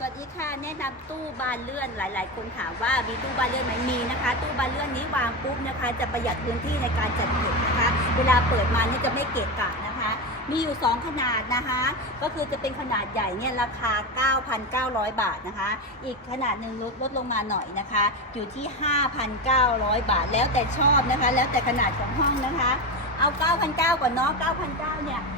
สวัสดีค่ะแนะนำตู้บานเลื่อนหลาย ๆ คนถามว่ามีตู้บานเลื่อนไหมมีนะคะ ตู้บานเลื่อนนี้วางปุ๊บนะคะ จะประหยัดพื้นที่ในการจัดเก็บนะคะ เวลาเปิดมานี่จะไม่เกะกะนะคะ มีอยู่ 2 ขนาดนะคะ ก็คือจะเป็นขนาดใหญ่เนี่ยราคา 9,900 บาทนะคะ อีกขนาดหนึ่งลดลดลงมาหน่อยนะคะ อยู่ที่ 5,900 บาทแล้วแต่ชอบนะคะ แล้วแต่ขนาดของห้องนะคะ เอา 9,900ก่อนเนาะ9,900เนี่ยความสูง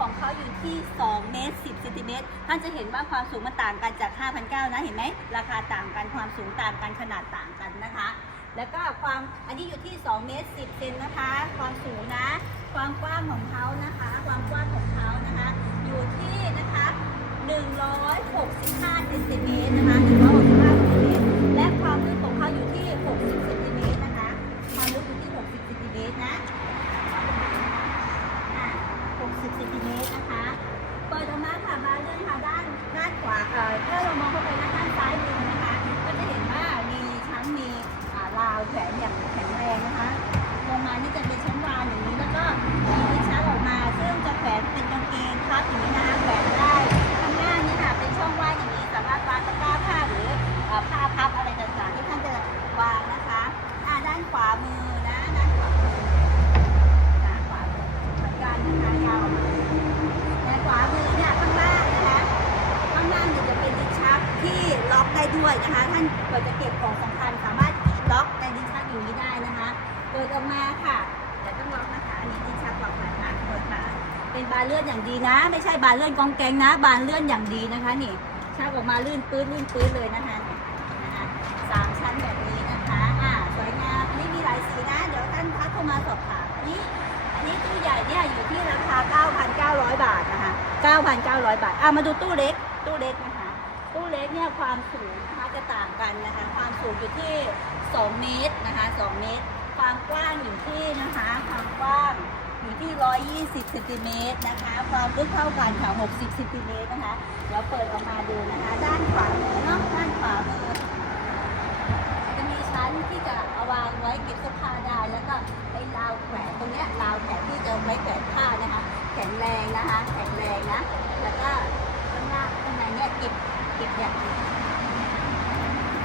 ของเขาอยู่ที่2เมตร10เซนติเมตรท่านจะเห็นว่าความสูงมันต่างกันจาก 5,900 นะเห็นไหมราคาต่างกันความสูงต่างกันขนาดต่างกันนะคะ แล้วก็ความอันนี้อยู่ที่2เมตร10เซนนะคะ ความสูงนะ ความกว้างของเขานะคะ ความกว้างของเขานะคะ อยู่ที่นะคะ165เซนติ อยนะคะ ท่านเปิดจะเก็บของสำคัญสามารถล็อกในลิ้นชักอยู่นี้ได้นะคะ เปิดออกมาค่ะเดี๋ยวต้องล็อกนะคะ อันนี้ลิ้นชักล็อกนะคะเปิดมาเป็นบานเลื่อนอย่างดีนะ ไม่ใช่บานเลื่อนกองแกงนะ บานเลื่อนอย่างดีนะคะ นี่ชักออกมาลื่นปื้นลื่นปื้นเลยนะคะสามชั้นแบบนี้นะคะอ่าสวยงามอันนี้มีหลายสีนะ เดี๋ยวท่านทักเข้ามาสอบถามอันนี้ อันนี้ตู้ใหญ่เนี่ยอยู่ที่ราคา 9,900 บาทนะคะ 9,900 บาทอะมาดูตู้เล็กตู้เล็กนะคะ ตู้เล็กเนี่ยความสูงนะคะจะต่างกันนะคะ ความสูงอยู่ที่ 2 เมตรนะคะ2เมตร ความกว้างอยู่ที่นะคะ ความกว้างอยู่ที่ 120เซนติเมตรนะคะ ความลึกเท่ากันค่ะ 60เซนติเมตรนะคะ เดี๋ยวเปิดออกมาดูนะคะ ด้านขวามือเนาะด้านขวามือจะมีชั้นที่จะเอาวางไว้เก็บเสื้อผ้าได้ แล้วก็ไอ้ราวแขวนตรงเนี้ยราวแขวนที่จะไว้แขวนผ้านะคะ แข็งแรงนะคะแข็งแรงนะ แล้วก็ข้างล่างข้างในเนี่ยเก็บเก็บอย่าง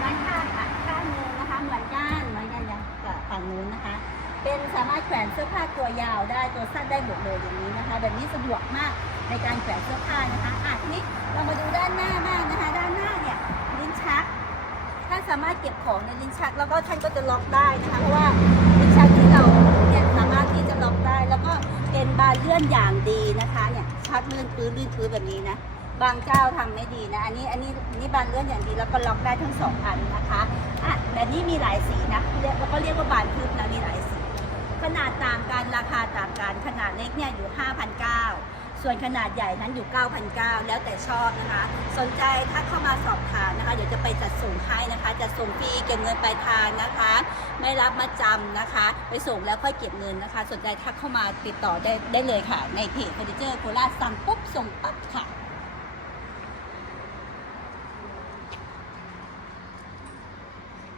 ด้านข้างอะข้างนึงนะคะ เหมือนกันเหมือนกันอย่างกับฝั่งนู้นนะคะ เป็น สามารถแขวนเสื้อผ้าตัวยาวได้ตัวสั้นได้หมดเลยอย่างนี้นะคะ แบบนี้สะดวกมากในการแขวนเสื้อผ้านะคะอะทีนี้เรามาดูด้านหน้าบ้างนะคะ ด้านหน้าเนี่ยลิ้นชักท่านสามารถเก็บของในลิ้นชัก แล้วก็ท่านก็จะล็อกได้นะคะเพราะว่าลิ้นชักที่เราเนี่ยสามารถที่จะล็อกได้ แล้วก็เป็นบานเลื่อนอย่างดีนะคะเนี่ยชักลื่นพื้นลื่นพื้นแบบนี้นะบางเจ้าทำไม่ดีนะ อันนี้อันนี้นนี้บานเลื่อนอย่างดีแล้วก็ล็อกได้ทั้งสองอันนะคะอะแบบนี้มีหลายสีนะแล้วก็เรียกว่าบานทึบนะมีหลายสี ขนาดต่างกัน ราคาต่างกันขนาดเล็กเนี่ยอยู่ 5,900 ส่วนขนาดใหญ่นั้นอยู่ 9,900 แล้วแต่ชอบนะคะ สนใจถ้าเข้ามาสอบถามนะคะ เดี๋ยวจะไปจัดส่งให้นะคะจัดส่งฟรีเก็บเงินปลายทางนะคะ ไม่รับมาจำนะคะ ไปส่งแล้วค่อยเก็บเงินนะคะ สนใจทักเข้ามาติดต่อได้ได้เลยค่ะ ในเพจเฟอร์นิเจอร์โคราชสั่งปุ๊บส่งปั๊บค่ะ